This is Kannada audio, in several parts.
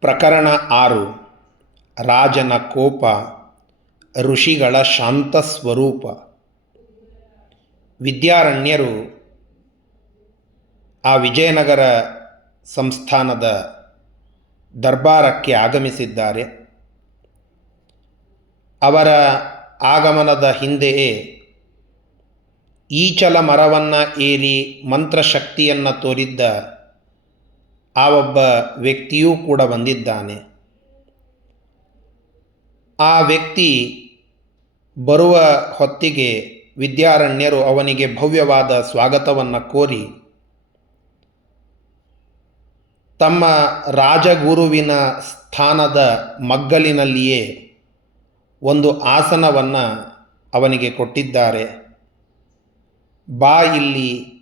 ಪ್ರಕರಣ 6. ರಾಜನ ಕೋಪ, ಋಷಿಗಳ ಶಾಂತ ಸ್ವರೂಪ. ವಿದ್ಯಾರಣ್ಯರು ಆ ವಿಜಯನಗರ ಸಂಸ್ಥಾನದ ದರ್ಬಾರಕ್ಕೆ ಆಗಮಿಸಿದ್ದಾರೆ. ಅವರ ಆಗಮನದ ಹಿಂದೆಯೇ ಈಚಲ ಮರವನ್ನು ಏರಿ ಮಂತ್ರಶಕ್ತಿಯನ್ನು ತೋರಿದ್ದ ಆ ಒಬ್ಬ ವ್ಯಕ್ತಿಯೂ ಕೂಡ ಬಂದಿದ್ದಾನೆ. ಆ ವ್ಯಕ್ತಿ ಬರುವ ಹೊತ್ತಿಗೆ ವಿದ್ಯಾರಣ್ಯರು ಅವನಿಗೆ ಭವ್ಯವಾದ ಸ್ವಾಗತವನ್ನು ಕೋರಿ ತಮ್ಮ ರಾಜಗುರುವಿನ ಸ್ಥಾನದ ಮಗ್ಗಲಿನಲ್ಲಿಯೇ ಒಂದು ಆಸನವನ್ನು ಅವನಿಗೆ ಕೊಟ್ಟಿದ್ದಾರೆ. ಬಾ ಇಲ್ಲಿ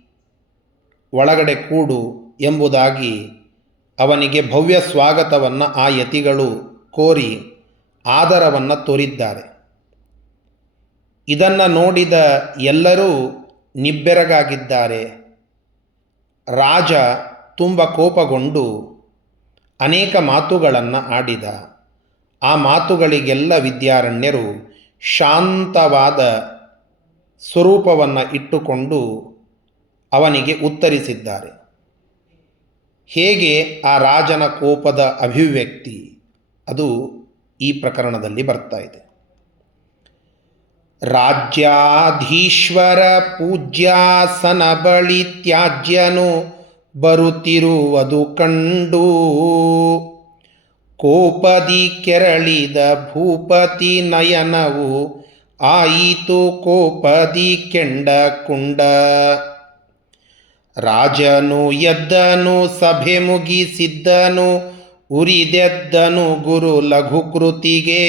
ಒಳಗಡೆ ಕೂಡು ಎಂಬುದಾಗಿ ಅವನಿಗೆ ಭವ್ಯ ಸ್ವಾಗತವನ್ನು ಆ ಯತಿಗಳು ಕೋರಿ ಆದರವನ್ನು ತೋರಿದ್ದಾರೆ. ಇದನ್ನು ನೋಡಿದ ಎಲ್ಲರೂ ನಿಬ್ಬೆರಗಾಗಿದ್ದಾರೆ. ರಾಜ ತುಂಬ ಕೋಪಗೊಂಡು ಅನೇಕ ಮಾತುಗಳನ್ನು ಆಡಿದ. ಆ ಮಾತುಗಳಿಗೆಲ್ಲ ವಿದ್ಯಾರಣ್ಯರು ಶಾಂತವಾದ ಸ್ವರೂಪವನ್ನು ಇಟ್ಟುಕೊಂಡು ಅವನಿಗೆ ಉತ್ತರಿಸಿದ್ದಾರೆ. ಹೇಗೆ ಆ ರಾಜನ ಕೋಪದ ಅಭಿವ್ಯಕ್ತಿ ಅದು ಈ ಪ್ರಕರಣದಲ್ಲಿ ಬರ್ತಾ ಇದೆ. ರಾಜ್ಯಾಧೀಶ್ವರ ಪೂಜ್ಯಾಸನ ಬಳಿ ತ್ಯಾಜ್ಯನು ಬರುತ್ತಿರುವುದು ಕಂಡು ಕೋಪದಿ ಕೆರಳಿದ ಭೂಪತಿ ನಯನವು ಆಯಿತು ಕೋಪದಿ ಕೆಂಡ ಕುಂಡ. ರಾಜನು ಎದ್ದನು ಸಭೆ ಮುಗಿಸಿದ್ದನು ಉರಿದೆದ್ದನು ಗುರು ಲಘುಕೃತಿಗೆ.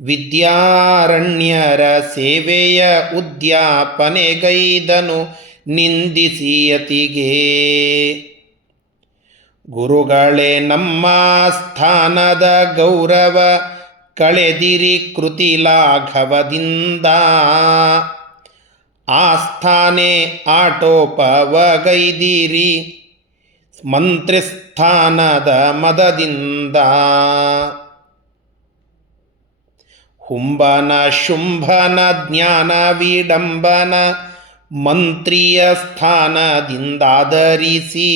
ವಿದ್ಯಾರಣ್ಯರ ಸೇವೆಯ ಉದ್ಯಾಪನೆಗೈದನು ನಿಂದಿಸಿ ಯತಿಗೆ. ಗುರುಗಳೇ ನಮ್ಮ ಸ್ಥಾನದ ಗೌರವ ಕಳೆದಿರಿ ಕೃತಿ ಲಾಘವದಿಂದ. ಆಸ್ಥಾನೆ ಆಟೋಪವಗೈದಿರಿ ಮಂತ್ರಿಸ್ಥಾನದ ಮದದಿಂದ. ಹುಂಬನ ಶುಂಭನ ಜ್ಞಾನ ವಿಡಂಬನ ಮಂತ್ರಿಯ ಸ್ಥಾನದಿಂದಾದರಿಸಿ.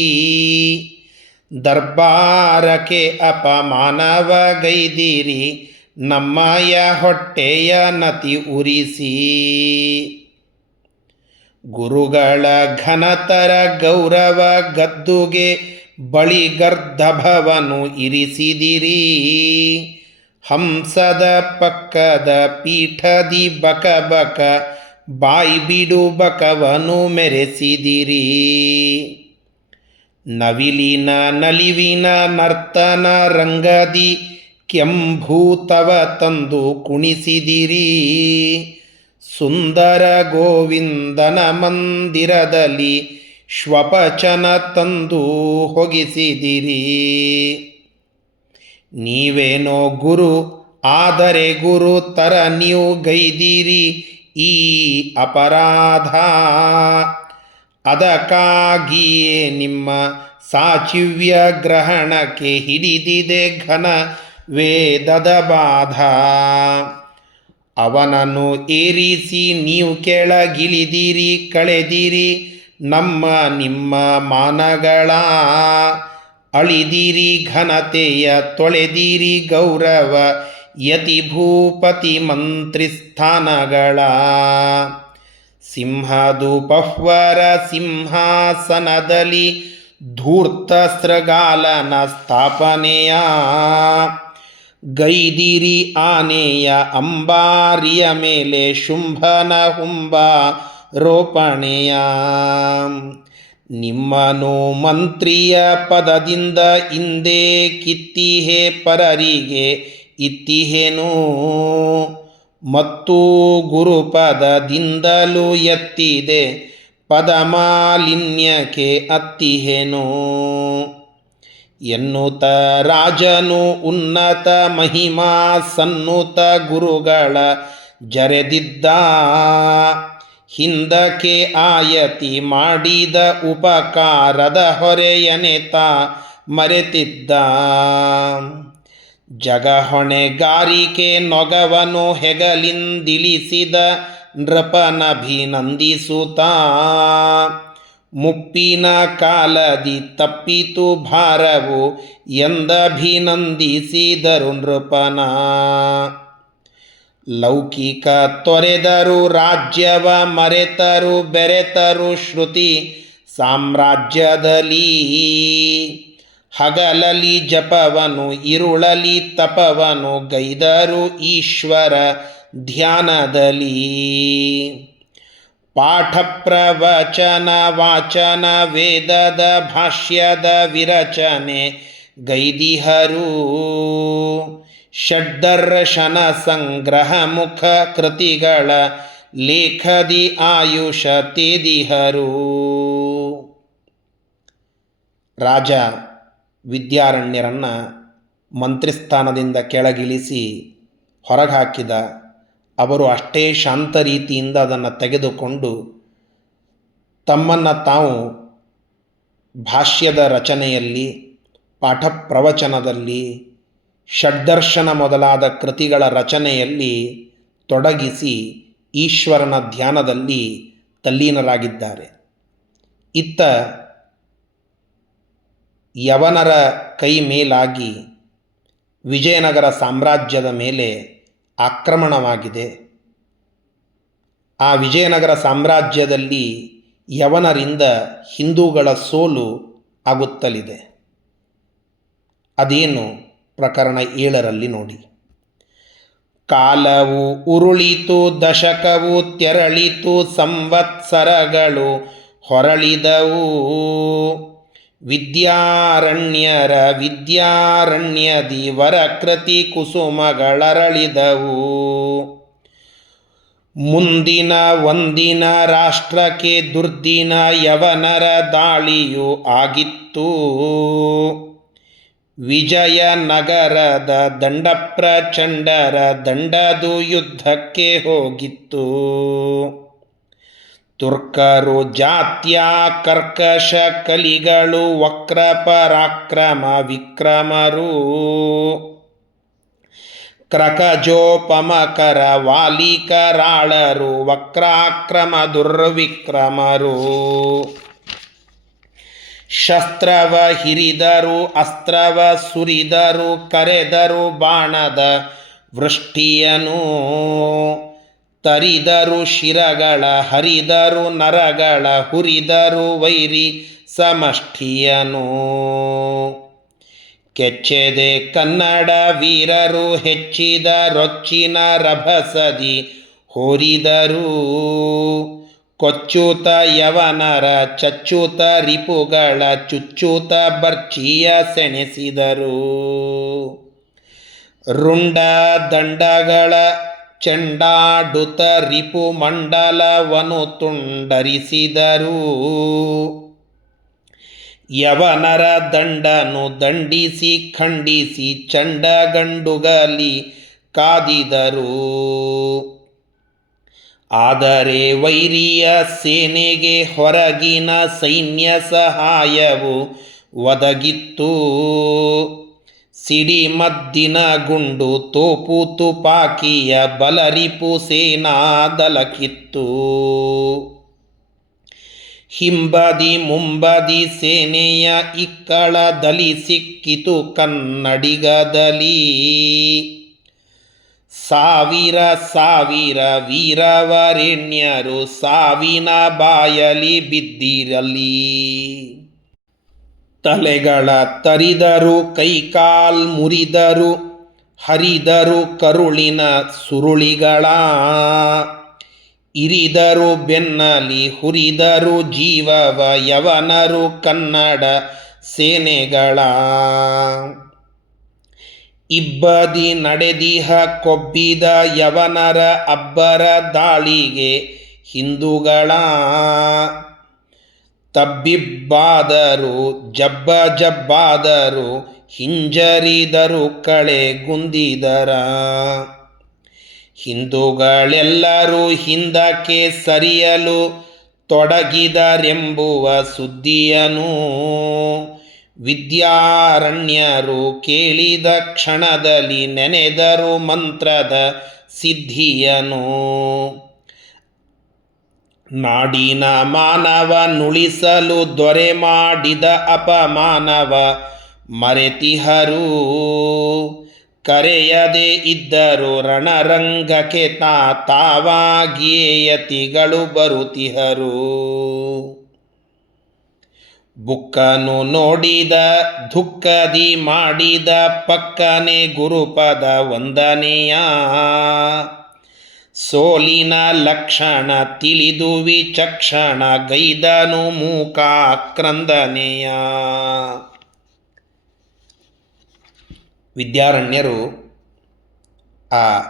ದರ್ಬಾರಕ್ಕೆ ಅಪಮಾನವಗೈದಿರಿ ನಮ್ಮಯ ಹೊಟ್ಟೆಯ ನತಿ ಉರಿಸಿ. ಗುರುಗಳ ಘನತರ ಗೌರವ ಗದ್ದುಗೆ ಬಳಿಗರ್ಧಭವನು ಇರಿಸಿದಿರಿ. ಹಂಸದ ಪಕ್ಕದ ಪೀಠದಿ ಬಕಬಕ ಬಾಯಿ ಬಿಡು ಬಕವನು ಮೆರೆಸಿದಿರಿ. ನವಿಲಿನ ನಲಿವಿನ ನರ್ತನ ರಂಗದಿ ಕೆಂಭೂತವ ತಂದು ಕುಣಿಸಿದಿರಿ. ಸುಂದರ ಗೋವಿಂದನ ಮಂದಿರದಲ್ಲಿ ಶ್ವಪಚನ ತಂದು ಹೊಗಿಸಿದಿರಿ. ನೀವೇನೋ ಗುರು ಆದರೆ ಗುರು ತರ ನೀವು ಗೈದಿರಿ ಈ ಅಪರಾಧ. ಅದಕ್ಕಾಗಿಯೇ ನಿಮ್ಮ ಸಾಚಿವ್ಯ ಗ್ರಹಣಕ್ಕೆ ಹಿಡಿದಿದೆ ಘನ ವೇದದ ಬಾಧ. ಅವನನ್ನು ಏರಿಸಿ ನೀವು ಕೆಳಗಿಳಿದಿರಿ ಕಳೆದಿರಿ ನಮ್ಮ ನಿಮ್ಮ ಮಾನಗಳ. ಅಳಿದಿರಿ ಘನತೆಯ ತೊಳೆದಿರಿ ಗೌರವ ಯತಿ ಭೂಪತಿ ಮಂತ್ರಿ ಸ್ಥಾನಗಳ. ಸಿಂಹದೂಪಹ್ವರ ಸಿಂಹಾಸನದಲ್ಲಿ ಧೂರ್ತ ಸೃಗಾಲನ ಸ್ಥಾಪನೆಯ. ಗೈದಿರಿ ಆನೆಯ ಅಂಬಾರಿಯ ಮೇಲೆ ಶುಂಭನ ಹುಂಬ ರೋಪಣೆಯ. ನಿಮ್ಮನು ಮಂತ್ರಿಯ ಪದದಿಂದ ಹಿಂದೆ ಕಿತ್ತಿಹೆ ಪರರಿಗೆ ಇತ್ತಿಹೇನು. ಮತ್ತು ಗುರುಪದದಿಂದಲೂ ಎತ್ತಿದೆ ಪದಮಾಲಿನ್ಯಕ್ಕೆ ಅತ್ತಿಹೇನು. ಎನ್ನುತ್ತ ರಾಜನು ಉನ್ನತ ಮಹಿಮಾ ಸನ್ನುತ ಗುರುಗಳ ಜರೆದಿದ್ದ. ಹಿಂದಕ್ಕೆ ಆಯತಿ ಮಾಡಿದ ಉಪಕಾರದ ಹೊರೆಯನೆತ ಮರೆತಿದ್ದ. ಜಗಹೊಣೆಗಾರಿಕೆ ನೊಗವನು ಹೆಗಲಿಂದಿಳಿಸಿದ ನೃಪನಭಿನಂದಿಸುತ್ತ. ಮುಪ್ಪಿನ ಕಾಲದಿ ತಪ್ಪಿತು ಭಾರವು ಎಂದಭಿನಂದಿಸಿದರು ನೃಪನ. ಲೌಕಿಕ ತೊರೆದರು ರಾಜ್ಯವ ಮರೆತರು ಬೆರೆತರು ಶ್ರುತಿ ಸಾಮ್ರಾಜ್ಯದಲ್ಲಿ. ಹಗಲಲಿ ಜಪವನು ಇರುಳಲಿ ತಪವನು ಗೈದರು ಈಶ್ವರ ಧ್ಯಾನದಲ್ಲಿ. ಪಾಠ ಪ್ರವಚನ ವಾಚನ ವೇದದ ಭಾಷ್ಯದ ವಿರಚನೆ ಗೈದಿಹರು. ಷಡ್ದರ್ಶನ ಸಂಗ್ರಹ ಮುಖ ಕೃತಿಗಳ ಲೇಖದಿ ಆಯುಷ ತೇದಿಹರು. ರಾಜ ವಿದ್ಯಾರಣ್ಯರನ್ನು ಮಂತ್ರಿಸ್ಥಾನದಿಂದ ಕೆಳಗಿಳಿಸಿ ಹೊರಗೆ ಹಾಕಿದ. ಅವರು ಅಷ್ಟೇ ಶಾಂತ ರೀತಿಯಿಂದ ಅದನ್ನು ತೆಗೆದುಕೊಂಡು ತಮ್ಮನ್ನು ತಾವು ಭಾಷ್ಯದ ರಚನೆಯಲ್ಲಿ, ಪಾಠ ಪ್ರವಚನದಲ್ಲಿ, ಷಡ್ದರ್ಶನ ಮೊದಲಾದ ಕೃತಿಗಳ ರಚನೆಯಲ್ಲಿ ತೊಡಗಿಸಿ ಈಶ್ವರನ ಧ್ಯಾನದಲ್ಲಿ ತಲ್ಲೀನರಾಗಿದ್ದಾರೆ. ಇತ್ತ ಯವನರ ಕೈ ಮೇಲಾಗಿ ವಿಜಯನಗರ ಸಾಮ್ರಾಜ್ಯದ ಮೇಲೆ ಆಕ್ರಮಣವಾಗಿದೆ. ಆ ವಿಜಯನಗರ ಸಾಮ್ರಾಜ್ಯದಲ್ಲಿ ಯವನರಿಂದ ಹಿಂದೂಗಳ ಸೋಲು ಆಗುತ್ತಲಿದೆ. ಅದೇನು ಪ್ರಕರಣ 7ರಲ್ಲಿ ನೋಡಿ. ಕಾಲವು ಉರುಳಿತು, ದಶಕವು ತೆರಳಿತು, ಸಂವತ್ಸರಗಳು ಹೊರಳಿದವು. ವಿದ್ಯಾರಣ್ಯದಿ ವರಕೃತಿ ಕುಸುಮಗಳರಳಿದವು. ಮುಂದಿನ ಒಂದಿನ ರಾಷ್ಟ್ರಕ್ಕೆ ದುರ್ದಿನ ಯವನರ ದಾಳಿಯು ಆಗಿತ್ತು. ವಿಜಯನಗರದ ದಂಡಪ್ರಚಂಡರ ದಂಡದು ಯುದ್ಧಕ್ಕೆ ಹೋಗಿತ್ತು. ತುರ್ಕರು ಜಾತ್ಯ ಕರ್ಕಶ ಕಲಿಗಳು ವಕ್ರ ಪರಾಕ್ರಮ ವಿಕ್ರಮರು. ಕ್ರಕಜೋಪಮಕರ ವಾಲಿಕರಾಳರು ವಕ್ರಾಕ್ರಮ ದುರ್ವಿಕ್ರಮರು. ಶಸ್ತ್ರವ ಹಿರಿದರು ಅಸ್ತ್ರವ ಸುರಿದರು ಕರೆದರು ಬಾಣದ ವೃಷ್ಟಿಯನು. ತರಿದರು ಶಿರಗಳ ಹರಿದರು ನರಗಳ ಹುರಿದರು ವೈರಿ ಸಮಷ್ಟಿಯನು. ಕೆಚ್ಚೆದೆ ಕನ್ನಡ ವೀರರು ಹೆಚ್ಚಿದ ರೊಚ್ಚಿನ ರಭಸದಿ ಹೋರಿದರು. ಕೊಚ್ಚೂತ ಯವನರ ಚಚ್ಚೂತ ರಿಪುಗಳ ಚುಚ್ಚೂತ ಬರ್ಚಿಯ ಸೆಣೆಸಿದರು. ರುಂಡ ದಂಡಗಳ ಚಂಡಾಡುತ ರಿಪು ಮಂಡಲವನು ತುಂಡರಿಸಿದರು. ಯವನರ ದಂಡನು ದಂಡಿಸಿ ಖಂಡಿಸಿ ಚಂಡಗಂಡುಗಲಿ ಕಾದಿದರು. ಆದರೆ ವೈರಿಯ ಸೇನೆಗೆ ಹೊರಗಿನ ಸೈನ್ಯ ಸಹಾಯವು ಒದಗಿತ್ತು. ಸಿಡಿಮದ್ದಿನ ಗುಂಡು ತೋಪು ತುಪಾಕಿಯ ಬಲರಿಪು ಸೇನಾದಲಕಿತ್ತು. ಹಿಂಬದಿ ಮುಂಬದಿ ಸೇನೆಯ ಇಕ್ಕಳದಲ್ಲಿ ಸಿಕ್ಕಿತು ಕನ್ನಡಿಗದಲ್ಲಿ. ಸಾವಿರ ಸಾವಿರ ವೀರವರೆಣ್ಯರು ಸಾವಿನ ಬಾಯಲಿ ಬಿದ್ದಿರಲಿ. ತಲೆಗಳ ತರಿದರು ಕೈಕಾಲ್ ಮುರಿದರು ಹರಿದರು ಕರುಳಿನ ಸುರುಳಿಗಳ. ಇರಿದರು ಬೆನ್ನಲಿ ಹುರಿದರು ಜೀವವ ಯವನರು ಕನ್ನಡ ಸೇನೆಗಳ. ಇಬ್ಬದಿ ನಡೆದಿಹ ಕೊಬ್ಬಿದ ಯವನರ ಅಬ್ಬರ ದಾಳಿಗೆ ಹಿಂದೂಗಳ. ತಬ್ಬಿಬ್ಬಾದರು ಜಬ್ಬ ಜಬ್ಬಾದರು ಹಿಂಜರಿದರು ಕಳೆಗುಂದಿದರ. ಹಿಂದೂಗಳೆಲ್ಲರೂ ಹಿಂದಕ್ಕೆ ಸರಿಯಲು ತೊಡಗಿದರೆಂಬುವ ಸುದ್ದಿಯನು ವಿದ್ಯಾರಣ್ಯರು ಕೇಳಿದ ಕ್ಷಣದಲ್ಲಿ ನೆನೆದರು ಮಂತ್ರದ ಸಿದ್ಧಿಯನು. ನಾಡಿನ ಮಾನವ ನುಳಿಸಲು ದೊರೆ ಮಾಡಿದ ಅಪಮಾನವ ಮರೆತಿಹರು. ಕರೆಯದೆ ಇದ್ದರು ರಣರಂಗಕ್ಕೆ ತಾವಾಗಿಯೇ ಯತಿಗಳು ಬರುತಿಹರು. ಬುಕ್ಕನು ನೋಡಿದ ದುಃಖದಿ ಮಾಡಿದ ಪಕ್ಕನೆ ಗುರುಪದ ವಂದನೆಯ. ಸೋಲಿನ ಲಕ್ಷಣ ತಿಳಿದು ವಿಚಕ್ಷಣ ಗೈದನು ಮೂಕಾಕ್ರಂದನೆಯ. ವಿದ್ಯಾರಣ್ಯರು ಆ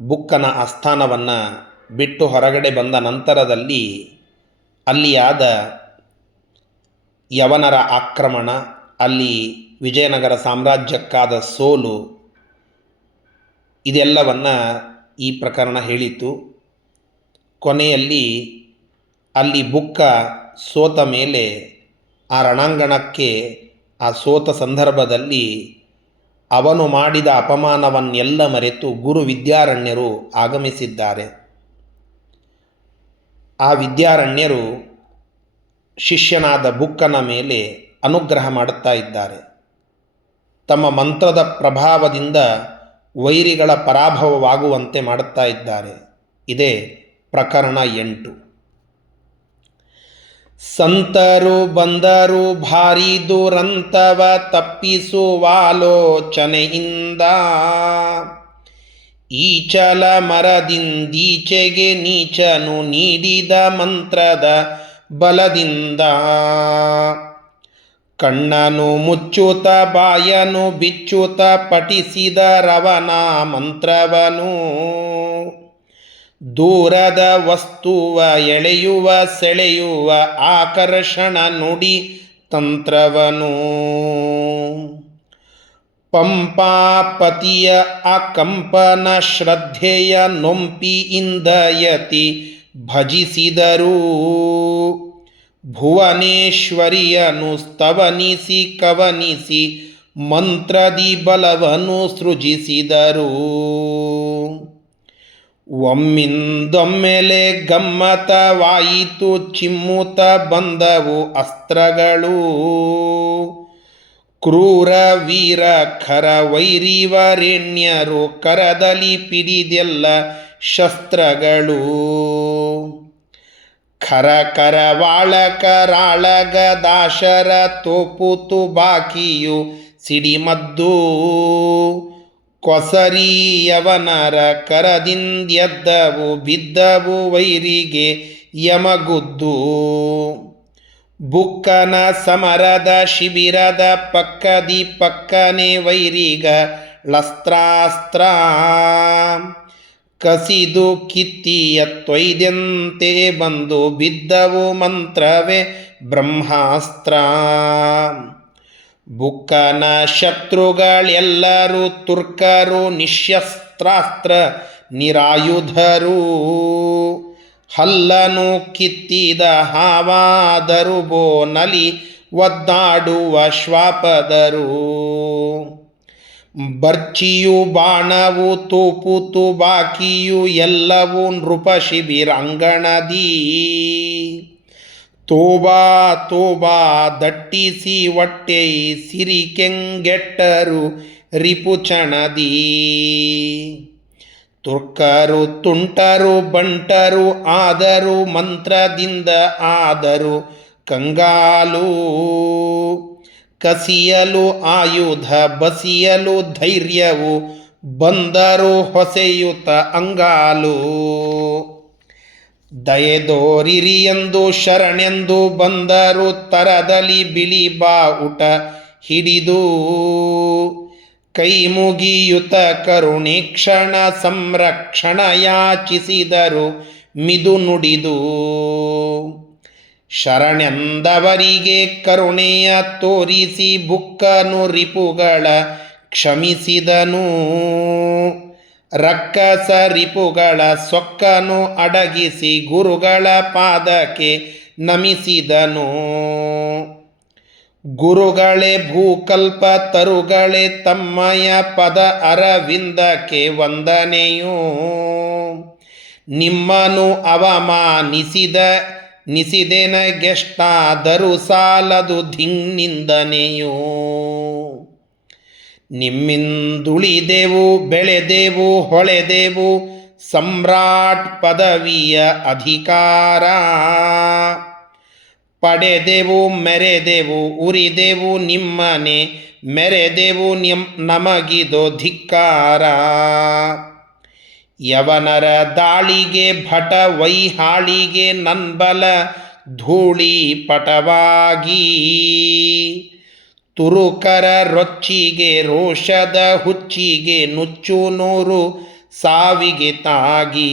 ಬುಕ್ಕನ ಆಸ್ಥಾನವನ್ನು ಬಿಟ್ಟು ಹೊರಗಡೆ ಬಂದ ನಂತರದಲ್ಲಿ ಅಲ್ಲಿಯಾದ ಯವನರ ಆಕ್ರಮಣ, ಅಲ್ಲಿ ವಿಜಯನಗರ ಸಾಮ್ರಾಜ್ಯಕ್ಕಾದ ಸೋಲು, ಇದೆಲ್ಲವನ್ನು ಈ ಪ್ರಕರಣ ಹೇಳಿತು. ಕೊನೆಯಲ್ಲಿ ಅಲ್ಲಿ ಬುಕ್ಕ ಸೋತ ಮೇಲೆ ಆ ರಣಾಂಗಣಕ್ಕೆ ಆ ಸೋತ ಸಂದರ್ಭದಲ್ಲಿ ಅವನು ಮಾಡಿದ ಅಪಮಾನವನ್ನೆಲ್ಲ ಮರೆತು ಗುರು ವಿದ್ಯಾರಣ್ಯರು ಆಗಮಿಸಿದ್ದಾರೆ. ಆ ವಿದ್ಯಾರಣ್ಯರು ಶಿಷ್ಯನಾದ ಬುಕ್ಕನ ಮೇಲೆ ಅನುಗ್ರಹ ಮಾಡುತ್ತಾ ಇದ್ದಾರೆ. ತಮ್ಮ ಮಂತ್ರದ ಪ್ರಭಾವದಿಂದ ವೈರಿಗಳ ಪರಾಭವವಾಗುವಂತೆ ಮಾಡುತ್ತಾ ಇದ್ದಾರೆ. ಇದೇ ಪ್ರಕರಣ 8. ಸಂತರು ಬಂದರು ಭಾರಿ ದುರಂತವ ತಪ್ಪಿಸುವಾಲೋಚನೆಯಿಂದ. ಈಚಲ ಮರದಿಂದೀಚೆಗೆ ನೀಚನು ನೀಡಿದ ಮಂತ್ರದ ಬಲದಿಂದ. ಕಣ್ಣನು ಮುಚ್ಚುತ ಬಾಯನು ಬಿಚ್ಚುತ ಪಠಿಸಿದ ರವನ ಮಂತ್ರವನು. ದೂರದ ವಸ್ತುವ ಎಳೆಯುವ ಸೆಳೆಯುವ ಆಕರ್ಷಣ ನುಡಿ ತಂತ್ರವನು. ಪಂಪಾಪತಿಯ ಅಕಂಪನ ಶ್ರದ್ಧೆಯ ನೊಂಪಿಯಿಂದ ಯತಿ ಭಜಿಸಿದರು. ಭುವನೇಶ್ವರಿಯನು ಸ್ತವನಿಸಿ ಕವನಿಸಿ ಮಂತ್ರದಿ ಬಲವನ್ನು ಸೃಜಿಸಿದರು. ಒಮ್ಮಿಂದೊಮ್ಮೆಲೆ ಗಮ್ಮತವಾಯಿತು ಚಿಮ್ಮುತ ಬಂದವು ಅಸ್ತ್ರಗಳು. ಕ್ರೂರ ವೀರ ಖರ ವೈರಿವರೆಣ್ಯರು ಕರದಲ್ಲಿ ಪಿಡಿದೆಲ್ಲ ಶಸ್ತ್ರಗಳು. ಖರ ಕರವಾಳ ಕರಾಳಗ ದಾಶರ ತೋಪು ತುಬಾಕಿಯು ಸಿಡಿಮದ್ದು. ಕೊಸರಿಯವನರ ಕರದಿಂದ್ಯದ್ದವು ಬಿದ್ದವು ವೈರಿಗೆ ಯಮಗುದ್ದು. ಬುಕ್ಕನ ಸಮರದ ಶಿಬಿರದ ಪಕ್ಕದಿ ಪಕ್ಕನೆ ವೈರಿಗ ಲಸ್ತ್ರಾಸ್ತ್ರ. ಕಸಿದು ಕಿತ್ತಿಯ ತೊಯ್ದಂತೆ ಬಂದು ಬಿದ್ದವು ಮಂತ್ರವೇ ಬ್ರಹ್ಮಾಸ್ತ್ರ. ಬುಕ್ಕನ ಶತ್ರುಗಳೆಲ್ಲರೂ ತುರ್ಕರು ನಿಶಸ್ತ್ರಾಸ್ತ್ರ ನಿರಾಯುಧರು. ಹಲ್ಲನು ಕಿತ್ತಿದ ಹಾವಾದರು ಬೋನಲಿ ಒದ್ದಾಡುವ ಶ್ವಾಪದರು. ಬರ್ಚಿಯು ಬಾಣವು ತೋಪು ತುಬಾಕಿಯು ಎಲ್ಲವೂ ನೃಪ ಶಿಬಿರಾಂಗಣದಿ. ತೋಬಾ ತೋಬಾ ದಟ್ಟಿಸಿ ಹೊಟ್ಟೆಯಿಸಿರಿ ಕೆಂಗೆಟ್ಟರು ರಿಪುಚಣದಿ. ತುರ್ಕರು ತುಂಟರು ಬಂಟರು ಆದರು ಮಂತ್ರದಿಂದ ಆದರು ಕಂಗಾಲು. ಕಸಿಯಲು ಆಯುಧ ಬಸಿಯಲು ಧೈರ್ಯವು ಬಂದರು ಹೊಸೆಯುತ ಅಂಗಾಲು. ದಯೆದೋರಿರಿ ಎಂದು ಶರಣೆಂದು ಬಂದರು ತರದಲ್ಲಿ ಬಿಳಿ ಬಾವುಟ ಹಿಡಿದು. ಕೈ ಮುಗಿಯುತ ಕರುಣೀಕ್ಷಣ ಸಂರಕ್ಷಣ ಯಾಚಿಸಿದರು ಮಿದು ನುಡಿದು. ಶರಣೆಂದವರಿಗೆ ಕರುಣೆಯ ತೋರಿಸಿ ಬುಕ್ಕನು ರಿಪುಗಳ ಕ್ಷಮಿಸಿದನು. ರಕ್ಕಸ ರಿಪುಗಳ ಸೊಕ್ಕನು ಅಡಗಿಸಿ ಗುರುಗಳ ಪಾದಕ್ಕೆ ನಮಿಸಿದನು. ಗುರುಗಳೇ ಭೂಕಲ್ಪ ತರುಗಳೇ ತಮ್ಮಯ ಪದ ಅರವಿಂದಕ್ಕೆ ವಂದನೆಯು. ನಿಮ್ಮನು ನಿಸಿದೆನಗೆಷ್ಟಾದರೂ ಸಾಲದು ಧಿಂನಿಂದನೆಯು. ನಿಮ್ಮಿಂದುಳಿದೆವು ಬೆಳೆದೆವು ಹೊಳೆದೆವು ಸಮ್ರಾಟ್ ಪದವಿಯ ಅಧಿಕಾರ. ಪಡೆದೆವು ಮೆರೆದೆವು ಉರಿದೆವು ನಿಮ್ಮನೆ ಮೆರೆದೆವು ನಮಗಿದೋ ಧಿಕ್ಕಾರ. ಯವನರ ದಾಳಿಗೆ ಭಟ ವೈಹಾಳಿಗೆ ನನ್ಬಲ ಧೂಳಿ ಪಟವಾಗಿ. ತುರುಕರ ರೊಚ್ಚಿಗೆ ರೋಷದ ಹುಚ್ಚಿಗೆ ನುಚ್ಚು ನೂರು ಸಾವಿಗೆ ತಾಗಿ.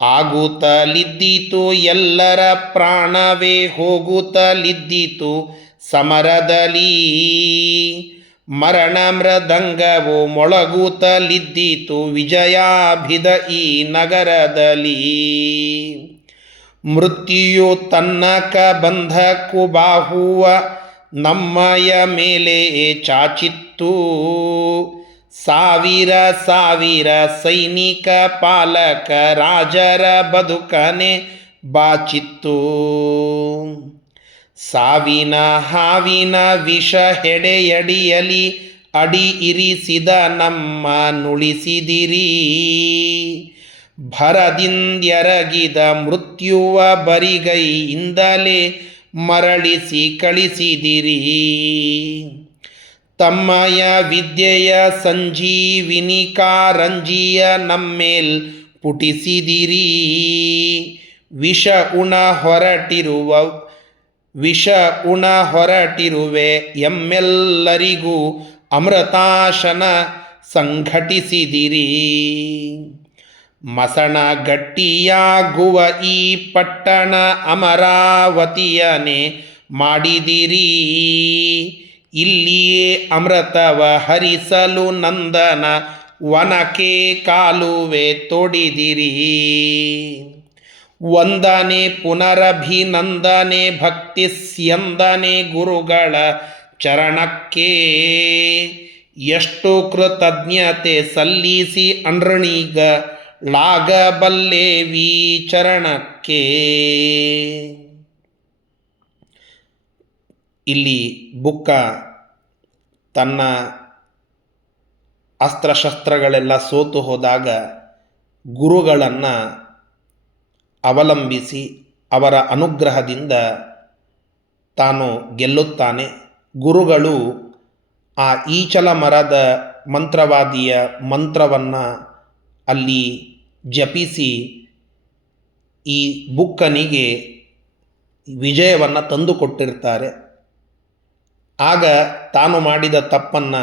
ಆಗುತ್ತಲಿದ್ದೀತು ಎಲ್ಲರ ಪ್ರಾಣವೇ ಹೋಗುತ್ತಲಿದ್ದೀತು ಸಮರದಲ್ಲಿ. ಮರಣ ಮೃದಂಗವು ಮೊಳಗುತ್ತಲಿದ್ದೀತು ವಿಜಯಾಭಿದ ಈ ನಗರದಲ್ಲಿ. ಮೃತ್ಯು ತನ್ನಕ ಬಂಧಕ್ಕೂ ಬಾಹುವ ನಮ್ಮಯ ಮೇಲೆ ಚಾಚಿತ್ತು. ಸಾವಿರ ಸಾವಿರ ಸೈನಿಕ ಪಾಲಕ ರಾಜರ ಬದುಕನೆ ಬಾಚಿತ್ತು. ಸಾವಿನ ಹಾವಿನ ವಿಷ ಹೆಡೆಯಡಿಯಲಿ ಅಡಿ ಇರಿಸಿದ ನಮ್ಮ ನುಳಿಸಿದಿರಿ. ಭರದಿಂದ್ಯರಗಿದ ಮೃತ್ಯುವ ಬರಿಗೈಯಿಂದಲೇ ಮರಳಿಸಿ ಕಳಿಸಿದಿರಿ. ತಮ್ಮಯ ವಿದ್ಯೆಯ ಸಂಜೀವಿನಿ ಕಾರಂಜಿಯ ನಮ್ಮೇಲ್ ಪುಟಿಸಿದಿರಿ. ವಿಷ ಉಣ ಹೊರಟಿರುವೆ ಎಮ್ಮೆಲ್ಲರಿಗೂ ಅಮೃತಾಶನ ಸಂಘಟಿಸಿದಿರಿ. ಮಸಣ ಗಟ್ಟಿಯಾಗುವ ಈ ಪಟ್ಟಣ ಅಮರಾವತಿಯನೇ ಮಾಡಿದಿರಿ. ಇಲ್ಲಿಯೇ ಅಮೃತವ ಹರಿಸಲು ನಂದನ ವನಕ್ಕೆ ಕಾಲುವೆ ತೋಡಿದಿರಿ. ವಂದನೆ ಪುನರಭಿನಂದನೆ ಭಕ್ತಿಸ್ಯಂದನೆ ಗುರುಗಳ ಚರಣಕ್ಕೆ. ಎಷ್ಟು ಕೃತಜ್ಞತೆ ಸಲ್ಲಿಸಿ ಲಾಗಬಲ್ಲೇವಿ ಚರಣಕ್ಕೆ. ಇಲ್ಲಿ ಬುಕ್ಕ ತನ್ನ ಅಸ್ತ್ರಶಸ್ತ್ರಗಳೆಲ್ಲ ಸೋತು ಹೋದಾಗ ಗುರುಗಳನ್ನು ಅವಲಂಬಿಸಿ ಅವರ ಅನುಗ್ರಹದಿಂದ ತಾನು ಗೆಲ್ಲುತ್ತಾನೆ. ಗುರುಗಳು ಆ ಈಚಲ ಮರದ ಮಂತ್ರವಾದಿಯ ಮಂತ್ರವನ್ನು ಅಲ್ಲಿ ಜಪಿಸಿ ಈ ಬುಕ್ಕನಿಗೆ ವಿಜಯವನ್ನು ತಂದುಕೊಟ್ಟಿರ್ತಾರೆ. ಆಗ ತಾನು ಮಾಡಿದ ತಪ್ಪನ್ನು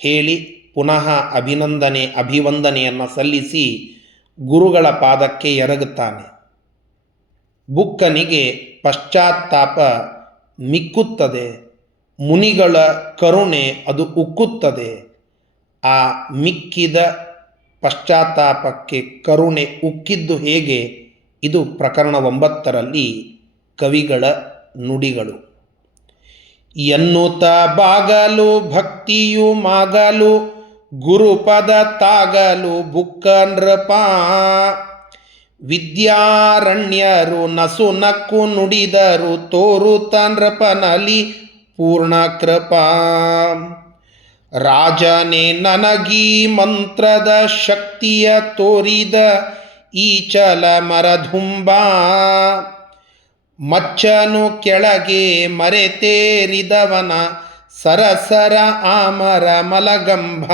ಹೇಳಿ ಪುನಃ ಅಭಿವಂದನೆಯನ್ನು ಸಲ್ಲಿಸಿ ಗುರುಗಳ ಪಾದಕ್ಕೆ ಎರಗುತ್ತಾನೆ. ಬುಕ್ಕನಿಗೆ ಪಶ್ಚಾತ್ತಾಪ ಮಿಕ್ಕುತ್ತದೆ. ಮುನಿಗಳ ಕರುಣೆ ಅದು ಉಕ್ಕುತ್ತದೆ. ಆ ಮಿಕ್ಕಿದ ಪಶ್ಚಾತ್ತಾಪಕ್ಕೆ ಕರುಣೆ ಉಕ್ಕಿದ್ದು ಹೇಗೆ? ಇದು ಪ್ರಕರಣ 9ರಲ್ಲಿ ಕವಿಗಳ ನುಡಿಗಳು. ಎನ್ನುತ್ತ ಬಾಗಲು ಭಕ್ತಿಯು ಮಾಗಲು ಗುರುಪದ ತಾಗಲು ಬುಕ್ಕ ನೃಪ. ವಿದ್ಯಾರಣ್ಯರು ನಸು ನಕ್ಕು ನುಡಿದರು ತೋರುತ ನೃಪನಲಿ ಪೂರ್ಣ ಕೃಪಾ. ರಾಜನೇ ನನಗೀ ಮಂತ್ರದ ಶಕ್ತಿಯ ತೋರಿದ ಈಚಲ ಮರಧುಂಬ. ಮಚ್ಚನು ಕೆಳಗೆ ಮರೆತೇರಿದವನ ಸರಸರ ಆಮರ ಮಲಗಂಭ.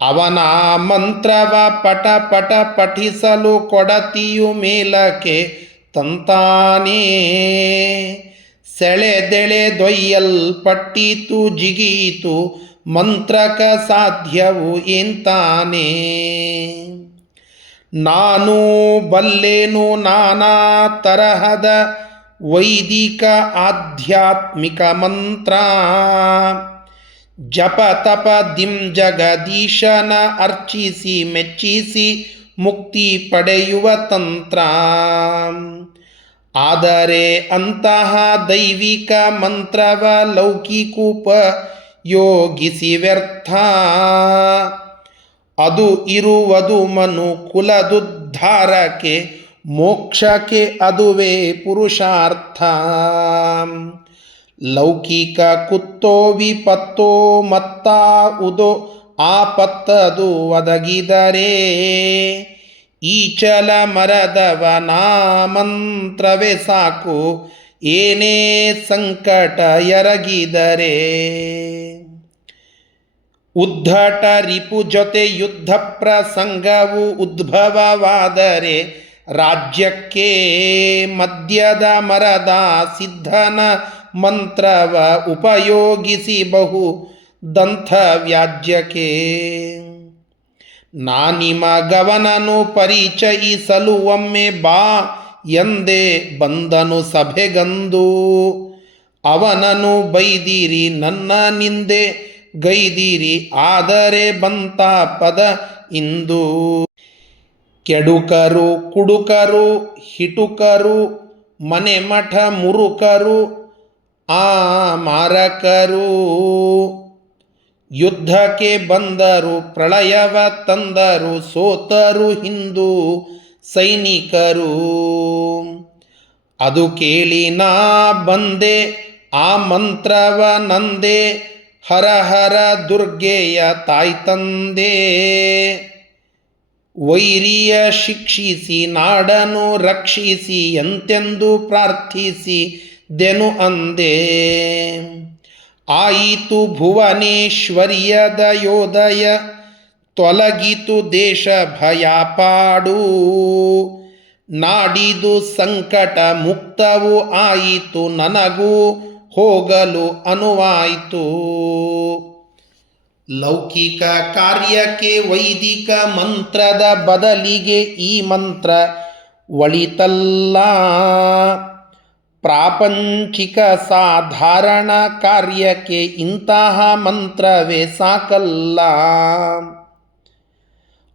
ಅವನ ಮಂತ್ರವ ಪಟ ಪಟ ಪಠಿಸಲು ಕೊಡತಿಯು ಮೇಲಕ್ಕೆ ತಂತಾನೇ. ಸೆಳೆದೆಳೆದೊಯ್ಯಲ್ಪಟ್ಟಿತು ಜಿಗೀತು ಮಂತ್ರಕ ಸಾಧ್ಯವು ಎಂತಾನೆ. ನಾನು ಬಲ್ಲೇನು ನಾನಾ ತರಹದ ವೈದಿಕ ಆಧ್ಯಾತ್ಮಿಕ ಮಂತ್ರ. ಜಪ ತಪ ದಿಂ ಜಗದೀಶನ ಅರ್ಚಿಸಿ ಮೆಚ್ಚಿಸಿ ಮುಕ್ತಿ ಪಡೆಯುವ ತಂತ್ರ. ಆದರೆ ಅಂತಹ ದೈವಿಕ ಮಂತ್ರವ ಲೌಕಿಕುಪಯೋಗಿಸಿ ವ್ಯರ್ಥ. ಅದು ಇರುವುದು ಮನು ಕುಲದುದ್ಧಾರಕ್ಕೆ, ಮೋಕ್ಷಕ್ಕೆ ಅದುವೇ ಪುರುಷಾರ್ಥ. ಲೌಕಿಕ ಕುತ್ತೋ ವಿಪತ್ತೋ ಮತ್ತಾವುದೋ ಆಪತ್ತದು ಒದಗಿದರೆ, ಈಚಲ ಮರದವನ ಮಂತ್ರವೇ ಸಾಕು ಏನೇ ಸಂಕಟ ಎರಗಿದರೆ. ಉದ್ಧಟ ರಿಪು ಜೊತೆ ಯುದ್ಧ ಪ್ರಸಂಗವು ಉದ್ಭವವಾದರೆ, ರಾಜ್ಯಕ್ಕೆ ಮದ್ಯದ ಮರದ ಸಿದ್ಧನ ಮಂತ್ರವ ಉಪಯೋಗಿಸಿ ಬಹು ದಂಥ ವ್ಯಾಜ್ಯಕ್ಕೆ. ನಾನಿಮಗವನನು ಪರಿಚಯಿಸಲು ಒಮ್ಮೆ ಬಾ ಎಂದೇ ಬಂದನು ಸಭೆಗಂದು. ಅವನನು ಬೈದಿರಿ ನನ್ನ ನಿಂದೆ ಗೈದಿರಿ, ಆದರೆ ಬಂತ ಪದ ಇಂದು. ಕೆಡುಕರು ಕುಡುಕರು ಹಿಟುಕರು ಮನೆ ಮಠ ಮುರುಕರು ಆ ಮಾರಕರು, ಯುದ್ಧಕ್ಕೆ ಬಂದರು ಪ್ರಳಯವ ತಂದರು, ಸೋತರು ಹಿಂದೂ ಸೈನಿಕರು. ಅದು ಕೇಳಿ ನಾ ಬಂದೆ ಆ ಮಂತ್ರವ ನಂದೆ, ಹರ ಹರ ದುರ್ಗೆಯ ತಾಯ್ತಂದೆ. ವೈರಿಯ ಶಿಕ್ಷಿಸಿ ನಾಡನು ರಕ್ಷಿಸಿ ಎಂತೆಂದು ಪ್ರಾರ್ಥಿಸಿ ದೆನು ಅಂದೆ. ಆಯಿತು ಭುವನೇಶ್ವರ್ಯದ ಯೋದಯ, ತೊಲಗಿತು ದೇಶ ಭಯಪಾಡು. ನಾಡಿದು ಸಂಕಟ ಮುಕ್ತವು ಆಯಿತು, ನನಗೂ ಹೋಗಲು ಅನುವಾಯಿತು. ಲೌಕಿಕ ಕಾರ್ಯಕ್ಕೆ ವೈದಿಕ ಮಂತ್ರದ ಬದಲಿಗೆ ಈ ಮಂತ್ರ ಒಳಿತಲ್ಲ. ಪ್ರಾಪಂಚಿಕ ಸಾಧಾರಣ ಕಾರ್ಯಕ್ಕೆ ಇಂತಹ ಮಂತ್ರವೇ ಸಾಕಲ್ಲ.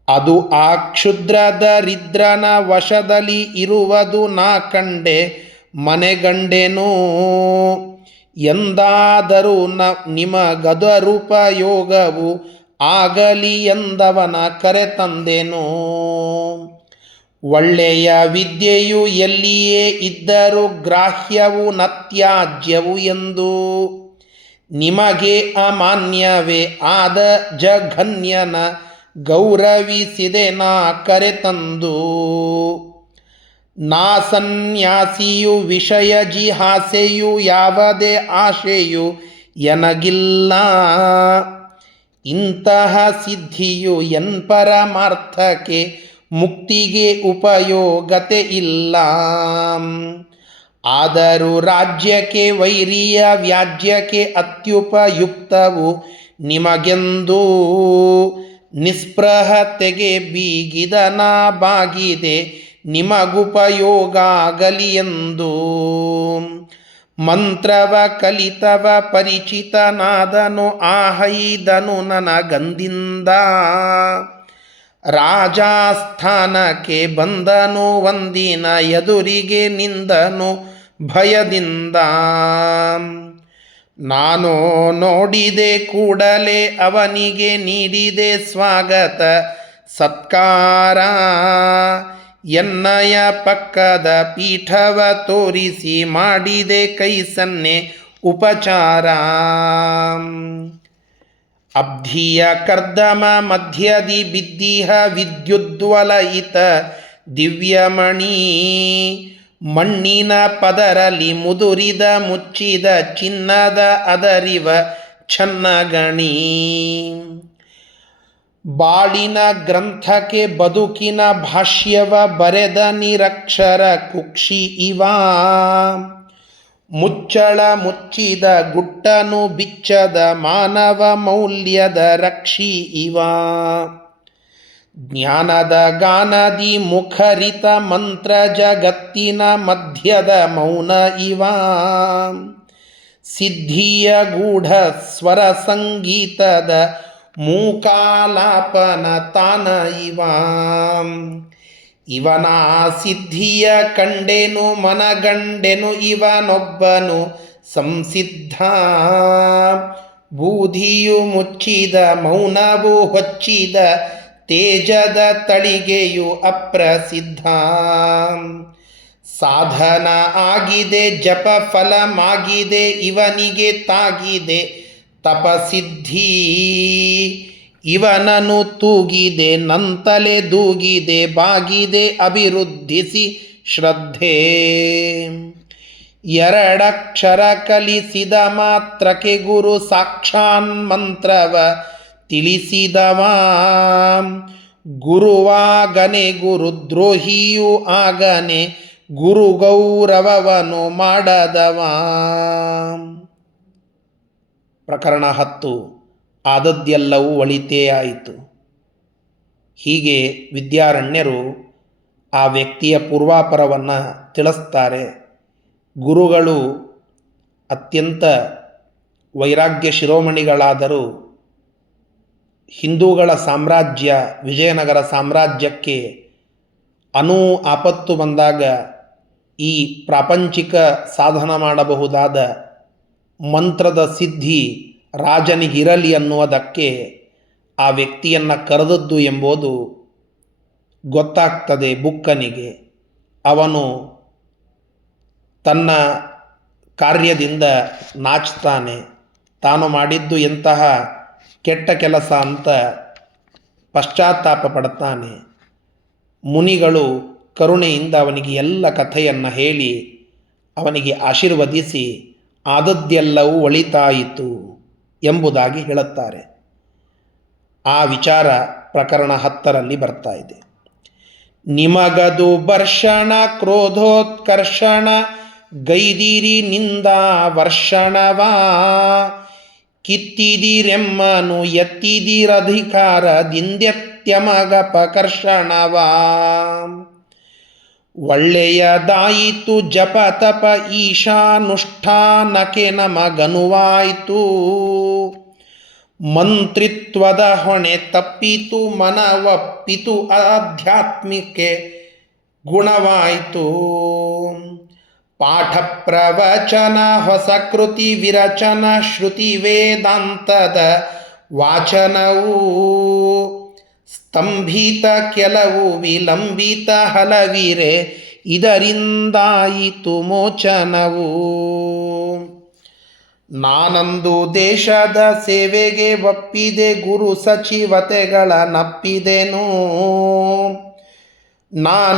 ಅದು ಆ ಕ್ಷುದ್ರ ದರಿದ್ರನ ವಶದಲ್ಲಿ ಇರುವುದು ನಾ ಕಂಡೆ ಮನೆಗಂಡೆನು. ಎಂದಾದರೂ ನಿಮಗದರುಪಯೋಗವು ಆಗಲಿ ಎಂದವನ ಕರೆತಂದೆನು. ಒಳ್ಳೆಯ ವಿದ್ಯೆಯು ಎಲ್ಲಿಯೇ ಇದ್ದರೂ ಗ್ರಾಹ್ಯವು ನತ್ಯಾಜ್ಯವು ಎಂದು, ನಿಮಗೆ ಅಮಾನ್ಯವೇ ಆದ ಜಘನ್ಯನ ಗೌರವಿಸಿದೆ ನಾ ಕರೆತಂದು. ನಾ ಸನ್ಯಾಸಿಯು ವಿಷಯ ಜಿಹಾಸೆಯು ಯಾವುದೇ ಆಶೆಯು ಎನಗಿಲ್ಲ. ಇಂತಹ ಸಿದ್ಧಿಯು ಎನ್ ಪರಮಾರ್ಥಕ್ಕೆ ಮುಕ್ತಿಗೆ ಉಪಯೋಗತೆ ಇಲ್ಲ. ಆದರೂ ರಾಜ್ಯಕ್ಕೆ ವೈರಿಯ ವ್ಯಾಜ್ಯಕ್ಕೆ ಅತ್ಯುಪಯುಕ್ತವು ನಿಮಗೆಂದು, ನಿಸ್ಪೃಹತೆಗೆ ಬೀಗಿದ ನಾ ಬಾಗಿದೆ ನಿಮಗುಪಯೋಗ ಆಗಲಿ ಎಂದು. ಮಂತ್ರವ ಕಲಿತವ ಪರಿಚಿತನಾದನು ಆಹೈದನು ನನಗಂದಿಂದ. ರಾಜಸ್ಥಾನಕ್ಕೆ ಬಂದನು ಒಂದಿನ ಎದುರಿಗೆ ನಿಂದನು ಭಯದಿಂದ. ನಾನು ನೋಡಿದೆ ಕೂಡಲೇ ಅವನಿಗೆ ನೀಡಿದೆ ಸ್ವಾಗತ ಸತ್ಕಾರ. ಎನ್ನಯ ಪಕ್ಕದ ಪೀಠವ ತೋರಿಸಿ ಮಾಡಿದೆ ಕೈ ಸನ್ನೆ ಉಪಚಾರ. ಅಬ್ಧಿಯ ಕರ್ದಮ ಮಧ್ಯದಿ ಬಿದ್ದಿಹ ವಿದ್ಯುದ್ವಲಯಿತ ದಿವ್ಯಮಣಿ. ಮಣ್ಣಿನ ಪದರಲ್ಲಿ ಮುದುರಿದ ಮುಚ್ಚಿದ ಚಿನ್ನದ ಅದರಿವ ಚನ್ನಗಣಿ. ಬಾಳಿನ ಗ್ರಂಥಕ್ಕೆ ಬದುಕಿನ ಭಾಷ್ಯವ ಬರೆದ ನಿರಕ್ಷರ ಕುಕ್ಷಿ ಇವ. ಮುಚ್ಚಳ ಮುಚ್ಚಿದ ಗುಟ್ಟನು ಬಿಚ್ಚದ ಮಾನವ ಮೌಲ್ಯದ ರಕ್ಷಿ ಇವ. ಜ್ಞಾನದ ಗಾನದಿ ಮುಖರಿತ ಮಂತ್ರ ಜಗತ್ತಿನ ಮಧ್ಯದ ಮೌನ ಇವ. ಸಿದ್ಧಿಯ ಗೂಢ ಸ್ವರ ಸಂಗೀತದ ಮೂಕಾಲಾಪನ ತಾನ ಇವ. ಇವನ ಸಿದ್ಧಿಯ ಕಂಡೆನು ಮನಗಂಡೆನು ಇವನೊಬ್ಬನು ಸಂಸಿದ್ಧ. ಬೂದಿಯು ಮುಚ್ಚಿದ ಮೌನವು ಹೊಚ್ಚಿದ ತೇಜದ ತಳಿಗೆಯು ಅಪ್ರಸಿದ್ಧ. ಸಾಧನ ಆಗಿದೆ ಜಪ ಫಲಮಾಗಿದೆ ಇವನಿಗೆ ತಾಗಿದೆ ತಪಸಿದ್ಧಿ. ಇವನನು ತೂಗಿದೆ ನಂತಲೆ ದೂಗಿದೆ ಬಾಗಿದೆ ಅಭಿವೃದ್ಧಿಸಿ ಶ್ರದ್ಧೆ. ಎರಡಕ್ಷರ ಕಲಿಸಿದ ಮಾತ್ರಕ್ಕೆ ಗುರು ಸಾಕ್ಷಾನ್ ಮಂತ್ರವ ತಿಳಿಸಿದವ. ಗುರುವಾಗನೆ ಗುರುದ್ರೋಹಿಯೂ ಆಗನೆ ಗುರು ಗೌರವವನ್ನು ಮಾಡದವ. ಪ್ರಕರಣ 10. ಆದದ್ದೆಲ್ಲವೂ ಒಳಿತೇ ಆಯಿತು. ಹೀಗೆ ವಿದ್ಯಾರಣ್ಯರು ಆ ವ್ಯಕ್ತಿಯ ಪೂರ್ವಾಪರವನ್ನು ತಿಳಿಸ್ತಾರೆ. ಗುರುಗಳು ಅತ್ಯಂತ ವೈರಾಗ್ಯ ಶಿರೋಮಣಿಗಳಾದರೂ ಹಿಂದೂಗಳ ಸಾಮ್ರಾಜ್ಯ ವಿಜಯನಗರ ಸಾಮ್ರಾಜ್ಯಕ್ಕೆ ಆಪತ್ತು ಬಂದಾಗ ಈ ಪ್ರಾಪಂಚಿಕ ಸಾಧನ ಮಾಡಬಹುದಾದ ಮಂತ್ರದ ಸಿದ್ಧಿ ರಾಜನಿಗಿರಲಿ ಅನ್ನುವುದಕ್ಕೆ ಆ ವ್ಯಕ್ತಿಯನ್ನು ಕರೆದದ್ದು ಎಂಬುದು ಗೊತ್ತಾಗ್ತದೆ ಬುಕ್ಕನಿಗೆ. ಅವನು ತನ್ನ ಕಾರ್ಯದಿಂದ ನಾಚ್ತಾನೆ. ತಾನು ಮಾಡಿದ್ದು ಎಂತಹ ಕೆಟ್ಟ ಕೆಲಸ ಅಂತ ಪಶ್ಚಾತ್ತಾಪ ಪಡ್ತಾನೆ. ಮುನಿಗಳು ಕರುಣೆಯಿಂದ ಅವನಿಗೆ ಎಲ್ಲ ಕಥೆಯನ್ನು ಹೇಳಿ ಅವನಿಗೆ ಆಶೀರ್ವದಿಸಿ ಆದದ್ದೆಲ್ಲವೂ ಒಳಿತಾಯಿತು ಎಂಬುದಾಗಿ ಹೇಳುತ್ತಾರೆ. ಆ ವಿಚಾರ ಪ್ರಕರಣ 10ರಲ್ಲಿ ಬರ್ತಾ ಇದೆ. ನಿಮಗದು ಬರ್ಷಣ ಕ್ರೋಧೋತ್ಕರ್ಷಣ ಗೈದಿರಿ ನಿಂದಾ ವರ್ಷಣವಾ. ಕಿತ್ತಿದಿರೆಮ್ಮನು ಎತ್ತಿದಿರಧಿಕಾರದಿಂದೆತ್ಯಮಗಪಕರ್ಷಣವಾ. ಒಳ್ಳೆಯದಾಯಿತು ಜಪ ತಪ ಈಶಾನುಷ್ಠಾನಕ್ಕೆ ನಮಗನುವಾಯಿತು. ಮಂತ್ರಿತ್ವದ ಹೊಣೆ ತಪ್ಪಿತು ಮನವಪ್ಪಿತು ಆಧ್ಯಾತ್ಮಿಕೆ ಗುಣವಾಯಿತು. ಪಾಠ ಪ್ರವಚನ ಹೊಸ ಕೃತಿ ವಿರಚನ ಶ್ರುತಿ ವೇದಾಂತದ ವಾಚನವು. ಸ್ತಂಭಿತ ಕೆಲವು ವಿಲಂಬಿತ ಹಲವಿರೆ ಇದರಿಂದಾಯಿತು ಮೋಚನವು. ನಾನಂದು ದೇಶದ ಸೇವೆಗೆ ಒಪ್ಪಿದೆ ಗುರು ಸಚಿವತೆಗಳ ನಪ್ಪಿದೆನು.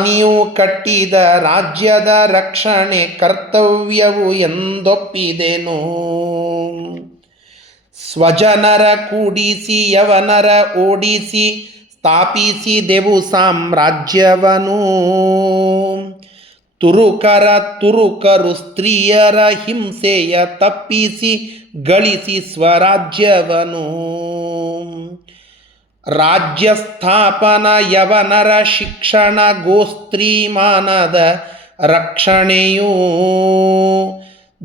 ನೀವು ಕಟ್ಟಿದ ರಾಜ್ಯದ ರಕ್ಷಣೆ ಕರ್ತವ್ಯವು ಎಂದೊಪ್ಪಿದೆನು. ಸ್ವಜನರ ಕೂಡಿಸಿ ಯವನರ ಓಡಿಸಿ ಸ್ಥಾಪಿಸಿದೆವು ಸಾಮ್ರಾಜ್ಯವನು. ತುರುಕರು ಸ್ತ್ರೀಯರ ಹಿಂಸೆಯ ತಪ್ಪಿಸಿ ಗಳಿಸಿ ಸ್ವರಾಜ್ಯವನು. ರಾಜ್ಯ ಸ್ಥಾಪನ ಯವನರ ಶಿಕ್ಷಣ ಗೋಸ್ತ್ರೀಮಾನದ ರಕ್ಷಣೆಯೂ.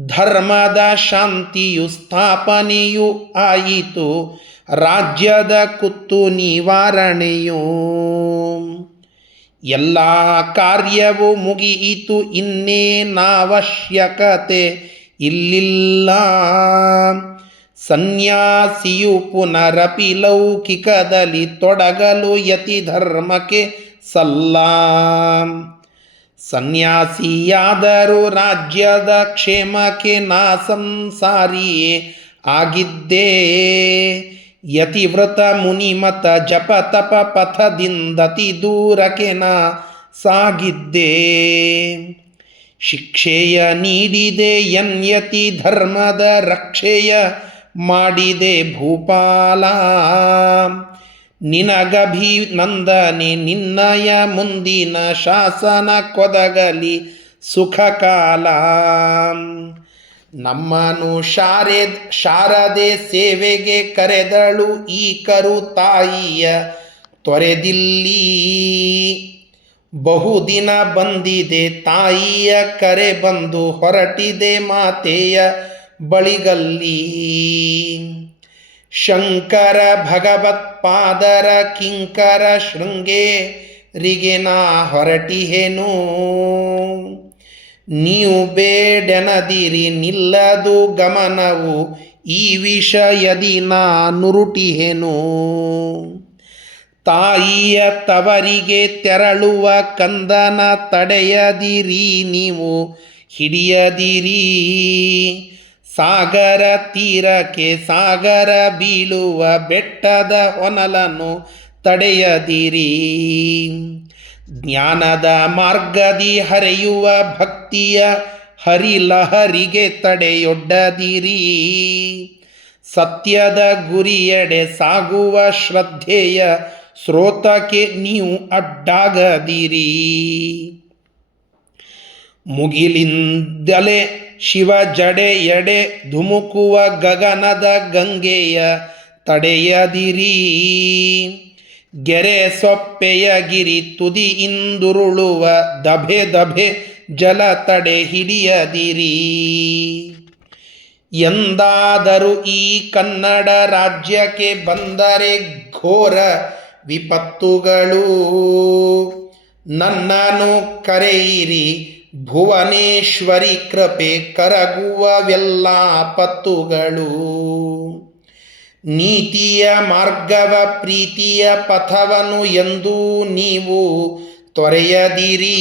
ಧರ್ಮದ ಶಾಂತಿಯು ಸ್ಥಾಪನೆಯೂ ಆಯಿತು ರಾಜ್ಯದ ಕುತ್ತು ನಿವಾರಣೆಯೂ. ಎಲ್ಲ ಕಾರ್ಯವು ಮುಗಿಯಿತು ಇನ್ನೇನಾವಶ್ಯಕತೆ ಇಲ್ಲಿಲ್ಲ. ಸನ್ಯಾಸಿಯು ಪುನರಪಿ ಲೌಕಿಕದಲ್ಲಿ ತೊಡಗಲು ಯತಿ ಧರ್ಮಕ್ಕೆ ಸಲ್ಲ. ಸನ್ಯಾಸಿಯಾದರೂ ರಾಜ್ಯದ ಕ್ಷೇಮಕ್ಕೆ ನಾ ಸಂಸಾರಿಯೇ ಆಗಿದ್ದೇ. ಯತಿವ್ರತ ಮುನಿಮತ ಜಪ ತಪ ಪಥದಿಂದತಿ ದೂರಕ್ಕೆ ನಾ ಸಾಗಿದ್ದೆ. ಶಿಕ್ಷೆಯ ನೀಡಿದೆ ಯನ್ಯತಿ ಧರ್ಮದ ರಕ್ಷೆಯ ಮಾಡಿದೆ ಭೂಪಾಲ. ನಿನಗಭಿನಂದನೆ ನಿನ್ನಯ ಮುಂದಿನ ಶಾಸನ ಕೊದಗಲಿ ಸುಖಕಾಲ. ನಮ್ಮನು ಶಾರದೆ ಸೇವೆಗೆ ಕರೆದಳು ಈ ಕರು ತಾಯಿಯ ತೊರೆದಿಲ್ಲಿ. ಬಹುದಿನ ಬಂದಿದೆ ತಾಯಿಯ ಕರೆ ಬಂದು ಹೊರಟಿದೆ ಮಾತೆಯ ಬಳಿಗಲ್ಲಿ. ಶಂಕರ ಭಗವತ್ಪಾದರ ಕಿಂಕರ ಶೃಂಗೇ ರಿಗೆ ನಾ ಹೊರಟಿಹೆನು. ನೀವು ಬೇಡೆನದಿರಿ ನಿಲ್ಲದು ಗಮನವು, ಈ ವಿಷಯದಿ ನಾ ನುರುಟಿಹೆನು. ತಾಯಿಯ ತವರಿಗೆ ತೆರಳುವ ಕಂದನ ತಡೆಯದಿರಿ ನೀವು ಹಿಡಿಯದಿರಿ. ಸಾಗರ ತೀರಕ್ಕೆ ಸಾಗರ ಬೀಳುವ ಬೆಟ್ಟದ ಹೊನಲನ್ನು ತಡೆಯದಿರಿ. ಜ್ಞಾನದ ಮಾರ್ಗದಿ ಹರಿಯುವ ಭಕ್ತಿಯ ಹರಿಲಹರಿಗೆ ತಡೆಯೊಡ್ಡದಿರಿ. ಸತ್ಯದ ಗುರಿಯೆಡೆ ಸಾಗುವ ಶ್ರದ್ಧೆಯ ಸ್ರೋತಕ್ಕೆ ನೀವು ಅಡ್ಡಾಗದಿರಿ. ಮುಗಿಲಿಂದಲೇ ಶಿವ ಜಡೆಯಡೆ ಧುಮುಕುವ ಗಗನದ ಗಂಗೆಯ ತಡೆಯದಿರಿ. ಗೆರೆ ಸೊಪ್ಪೆಯ ಗಿರಿ ತುದಿಯಿಂದುರುಳುವ ದಭೆ ದಭೆ ಜಲ ತಡೆ ಹಿಡಿಯದಿರಿ. ಎಂದಾದರೂ ಈ ಕನ್ನಡ ರಾಜ್ಯಕ್ಕೆ ಬಂದರೆ ಘೋರ ವಿಪತ್ತುಗಳು, ನನ್ನನ್ನು ಕರೆಯಿರಿ ಭುವನೇಶ್ವರಿ ಕೃಪೆ ಕರಗುವವೆಲ್ಲ ಪತ್ತುಗಳು. ನೀತಿಯ ಮಾರ್ಗವ ಪ್ರೀತಿಯ ಪಥವನ್ನು ಎಂದೂ ನೀವು ತೊರೆಯದಿರಿ.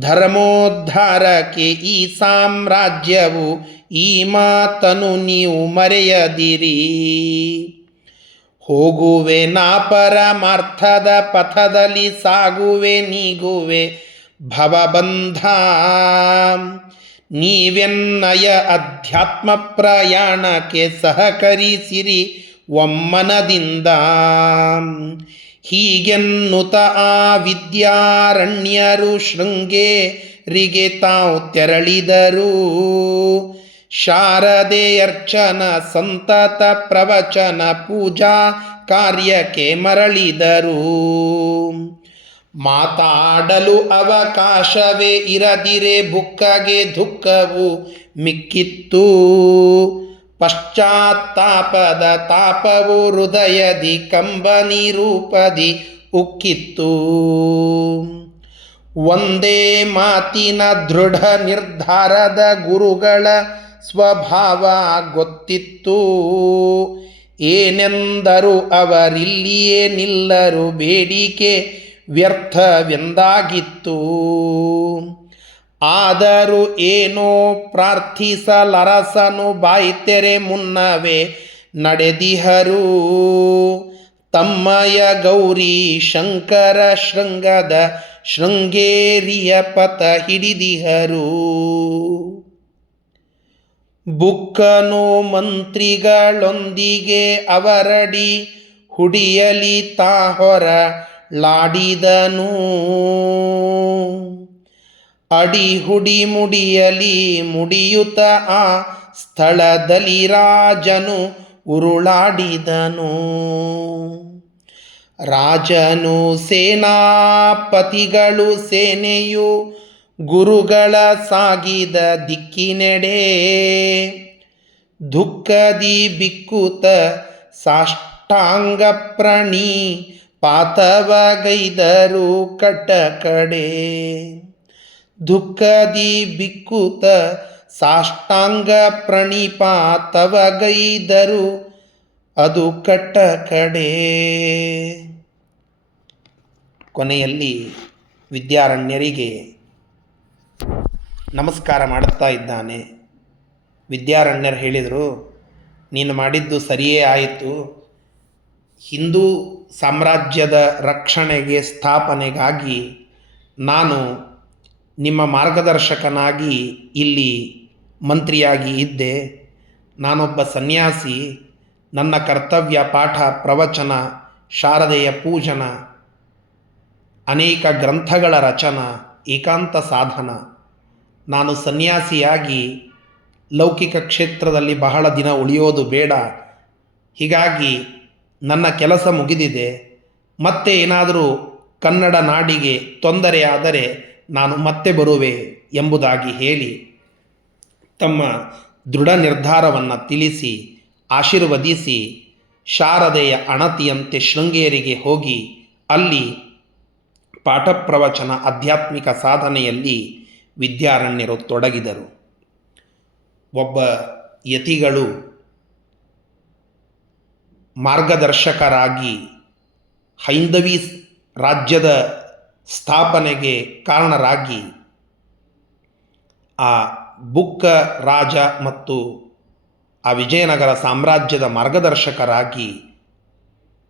ಧರ್ಮೋದ್ಧಾರಕ್ಕೆ ಈ ಸಾಮ್ರಾಜ್ಯವು, ಈ ಮಾತನ್ನು ನೀವು ಮರೆಯದಿರಿ. ಹೋಗುವೆ ನಾ ಪರಮಾರ್ಥದ ಪಥದಲ್ಲಿ, ಸಾಗುವೆ ನೀಗುವೆ ಭವಬಂಧ. ನೀವೆನ್ನಯ ಅಧ್ಯಾತ್ಮ ಪ್ರಯಾಣಕ್ಕೆ ಸಹಕರಿಸಿರಿ ಒಮ್ಮನದಿಂದ. ಹೀಗೆನ್ನುತ್ತ ಆ ವಿದ್ಯಾರಣ್ಯರು ಶೃಂಗೇರಿಗೆ ತಾವು ತೆರಳಿದರು. ಶಾರದೆಯರ್ಚನ ಸಂತತ ಪ್ರವಚನ ಪೂಜಾ ಕಾರ್ಯಕ್ಕೆ ಮರಳಿದರು. ಮಾತಾಡಲು ಅವಕಾಶವೇ ಇರದಿರೆ ಬುಕ್ಕಗೆ ದುಃಖವು ಮಿಕ್ಕಿತ್ತು. ಪಶ್ಚಾತ್ತಾಪದ ತಾಪವು ಹೃದಯದಿ ಕಂಬನಿ ರೂಪದಿ ಉಕ್ಕಿತ್ತು. ಒಂದೇ ಮಾತಿನ ದೃಢ ನಿರ್ಧಾರದ ಗುರುಗಳ ಸ್ವಭಾವ ಗೊತ್ತಿತ್ತು. ಏನೆಂದರು ಅವರಿಲ್ಲಿಯೇ ನಿಲ್ಲರು, ಬೇಡಿಕೆ ವ್ಯರ್ಥವೆಂದಾಗಿತ್ತು. ಆದರೂ ಏನೋ ಪ್ರಾರ್ಥಿಸಲರಸನು ಬಾಯ್ತೆರೆ ಮುನ್ನವೇ ನಡೆದಿಹರು. ತಮ್ಮಯ ಗೌರಿ ಶಂಕರ ಶೃಂಗದ ಶೃಂಗೇರಿಯ ಪಥ ಹಿಡಿದಿಹರು. ಬುಕ್ಕನು ಮಂತ್ರಿಗಳೊಂದಿಗೆ ಅವರಡಿ ಹುಡಿಯಲಿ ತಾ ಹೊರಲಾಡಿದನು. ಅಡಿ ಹುಡಿ ಮುಡಿಯಲಿ ಮುಡಿಯುತ್ತ ಆ ಸ್ಥಳದಲ್ಲಿ ರಾಜನು ಉರುಳಾಡಿದನು. ರಾಜನು ಸೇನಾಪತಿಗಳು ಸೇನೆಯು ಗುರುಗಳ ಸಾಗಿದ ದಿಕ್ಕಿನೆಡೆ ದುಃಖದಿ ಬಿಕ್ಕುತ ಸಾಷ್ಟಾಂಗ ಪ್ರಣಿ ಪಾತವಗೈದರು ಕಟ್ಟ ಕಡೆ. ದುಃಖದಿ ಬಿಕ್ಕುತ ಸಾಷ್ಟಾಂಗ ಪ್ರಣಿಪಾತವಗೈದರು ಅದು ಕಟ್ಟ ಕಡೆ. ಕೊನೆಯಲ್ಲಿ ವಿದ್ಯಾರಣ್ಯರಿಗೆ ನಮಸ್ಕಾರ ಮಾಡುತ್ತಾ ಇದ್ದಾನೆ. ವಿದ್ಯಾರಣ್ಯರು ಹೇಳಿದರು, ನೀನು ಮಾಡಿದ್ದು ಸರಿಯೇ ಆಯಿತು. ಹಿಂದೂ ಸಾಮ್ರಾಜ್ಯದ ರಕ್ಷಣೆಗೆ ಸ್ಥಾಪನೆಗಾಗಿ ನಾನು ನಿಮ್ಮ ಮಾರ್ಗದರ್ಶಕನಾಗಿ ಇಲ್ಲಿ ಮಂತ್ರಿಯಾಗಿ ಇದ್ದೆ. ನಾನೊಬ್ಬ ಸನ್ಯಾಸಿ. ನನ್ನ ಕರ್ತವ್ಯ ಪಾಠ ಪ್ರವಚನ, ಶಾರದೆಯ ಪೂಜನ, ಅನೇಕ ಗ್ರಂಥಗಳ ರಚನ, ಏಕಾಂತ ಸಾಧನ. ನಾನು ಸನ್ಯಾಸಿಯಾಗಿ ಲೌಕಿಕ ಕ್ಷೇತ್ರದಲ್ಲಿ ಬಹಳ ದಿನ ಉಳಿಯೋದು ಬೇಡ. ಹೀಗಾಗಿ ನನ್ನ ಕೆಲಸ ಮುಗಿದಿದೆ. ಮತ್ತೆ ಏನಾದರೂ ಕನ್ನಡ ನಾಡಿಗೆ ತೊಂದರೆಯಾದರೆ ನಾನು ಮತ್ತೆ ಬರುವೆ ಎಂಬುದಾಗಿ ಹೇಳಿ ತಮ್ಮ ದೃಢ ನಿರ್ಧಾರವನ್ನು ತಿಳಿಸಿ ಆಶೀರ್ವದಿಸಿ ಶಾರದೆಯ ಅಣತಿಯಂತೆ ಶೃಂಗೇರಿಗೆ ಹೋಗಿ ಅಲ್ಲಿ ಪಾಠ ಪ್ರವಚನ ಆಧ್ಯಾತ್ಮಿಕ ಸಾಧನೆಯಲ್ಲಿ ವಿದ್ಯಾರಣ್ಯರು ತೊಡಗಿದರು. ಒಬ್ಬ ಯತಿಗಳು ಮಾರ್ಗದರ್ಶಕರಾಗಿ ಹೈಂದವಿ ರಾಜ್ಯದ ಸ್ಥಾಪನೆಗೆ ಕಾರಣರಾಗಿ ಆ ಬುಕ್ಕ ರಾಜ ಮತ್ತು ಆ ವಿಜಯನಗರ ಸಾಮ್ರಾಜ್ಯದ ಮಾರ್ಗದರ್ಶಕರಾಗಿ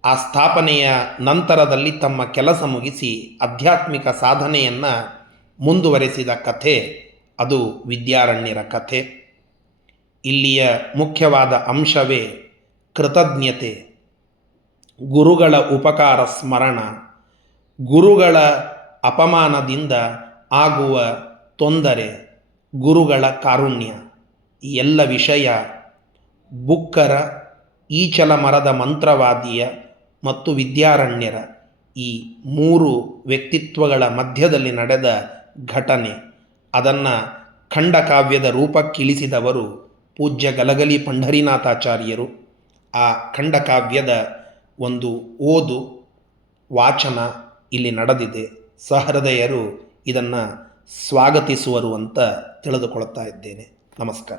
ಆ ಸ್ಥಾಪನೆಯ ನಂತರದಲ್ಲಿ ತಮ್ಮ ಕೆಲಸ ಮುಗಿಸಿ ಆಧ್ಯಾತ್ಮಿಕ ಸಾಧನೆಯನ್ನು ಮುಂದುವರೆಸಿದ ಕಥೆ ಅದು ವಿದ್ಯಾರಣ್ಯರ ಕಥೆ. ಇಲ್ಲಿಯ ಮುಖ್ಯವಾದ ಅಂಶವೇ ಕೃತಜ್ಞತೆ, ಗುರುಗಳ ಉಪಕಾರ ಸ್ಮರಣ, ಗುರುಗಳ ಅಪಮಾನದಿಂದ ಆಗುವ ತೊಂದರೆ, ಗುರುಗಳ ಕಾರುಣ್ಯ. ಈ ಎಲ್ಲ ವಿಷಯ ಬುಕ್ಕರ, ಈಚಲ ಮರದ ಮಂತ್ರವಾದಿಯ ಮತ್ತು ವಿದ್ಯಾರಣ್ಯರ ಈ ಮೂರು ವ್ಯಕ್ತಿತ್ವಗಳ ಮಧ್ಯದಲ್ಲಿ ನಡೆದ ಘಟನೆ. ಅದನ್ನು ಖಂಡಕಾವ್ಯದ ರೂಪಕ್ಕಿಳಿಸಿದವರು ಪೂಜ್ಯ ಗಲಗಲಿ ಪಂಢರೀನಾಥಾಚಾರ್ಯರು. ಆ ಖಂಡಕಾವ್ಯದ ಒಂದು ಓದು ವಾಚನ ಇಲ್ಲಿ ನಡೆದಿದೆ. ಸಹೃದಯರು ಇದನ್ನು ಸ್ವಾಗತಿಸುವರು ಅಂತ ತಿಳಿದುಕೊಳ್ತಾ ಇದ್ದೇನೆ. ನಮಸ್ಕಾರ.